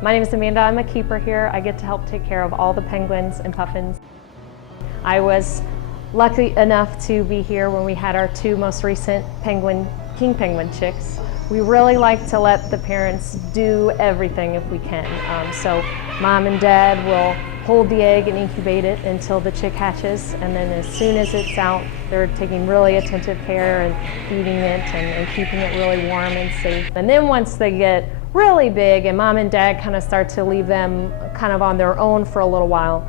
My name is Amanda. I'm a keeper here. I get to help take care of all the penguins and puffins. I was lucky enough to be here when we had our two most recent king penguin chicks. We really like to let the parents do everything if we can. So mom and dad will hold the egg and incubate it until the chick hatches, and then as soon as it's out, they're taking really attentive care and feeding it and keeping it really warm and safe. And then once they get really big and mom and dad kind of start to leave them kind of on their own for a little while,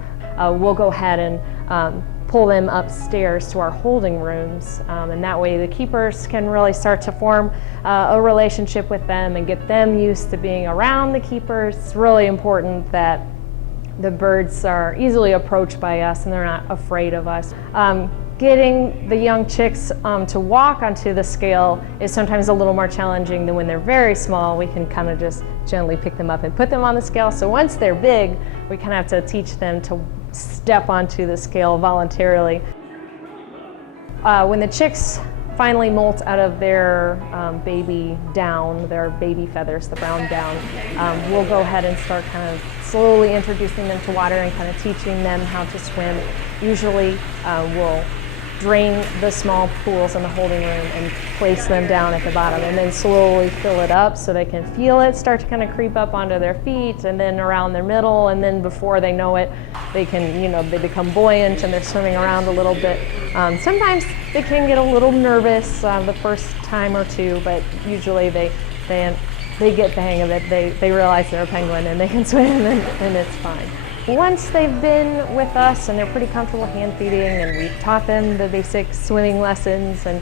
we'll go ahead and pull them upstairs to our holding rooms, and that way the keepers can really start to form a relationship with them and get them used to being around the keepers. It's really important that the birds are easily approached by us and they're not afraid of us. Getting the young chicks to walk onto the scale is sometimes a little more challenging than when they're very small. We can kind of just gently pick them up and put them on the scale. So once they're big, we kind of have to teach them to step onto the scale voluntarily. When the chicks finally molt out of their baby down, their baby feathers, the brown down, we'll go ahead and start kind of slowly introducing them to water and kind of teaching them how to swim. Usually we'll drain the small pools in the holding room and place them down at the bottom, and then slowly fill it up so they can feel it start to kind of creep up onto their feet and then around their middle, and then before they know it, they can, they become buoyant and they're swimming around a little bit. Sometimes they can get a little nervous the first time or two, but usually they get the hang of it. They realize they're a penguin and they can swim and it's fine. Once they've been with us and they're pretty comfortable hand feeding and we've taught them the basic swimming lessons, and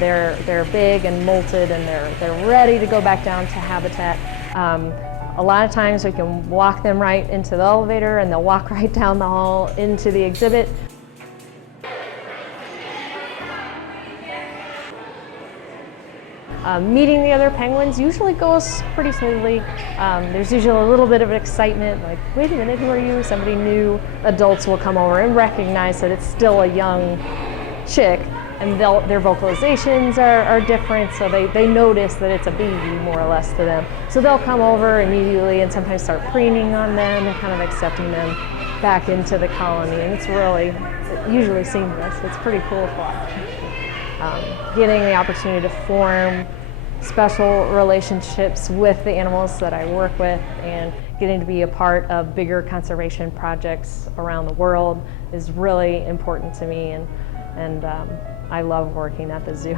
they're big and molted and they're ready to go back down to habitat, a lot of times we can walk them right into the elevator and they'll walk right down the hall into the exhibit. Meeting the other penguins usually goes pretty smoothly. There's usually a little bit of excitement, like, wait a minute, who are you? Somebody new. Adults will come over and recognize that it's still a young chick, and their vocalizations are different, so they notice that it's a baby more or less to them. So they'll come over immediately and sometimes start preening on them and kind of accepting them back into the colony, and it's usually seamless. It's pretty cool to watch. Getting the opportunity to form special relationships with the animals that I work with and getting to be a part of bigger conservation projects around the world is really important to me, and I love working at the zoo.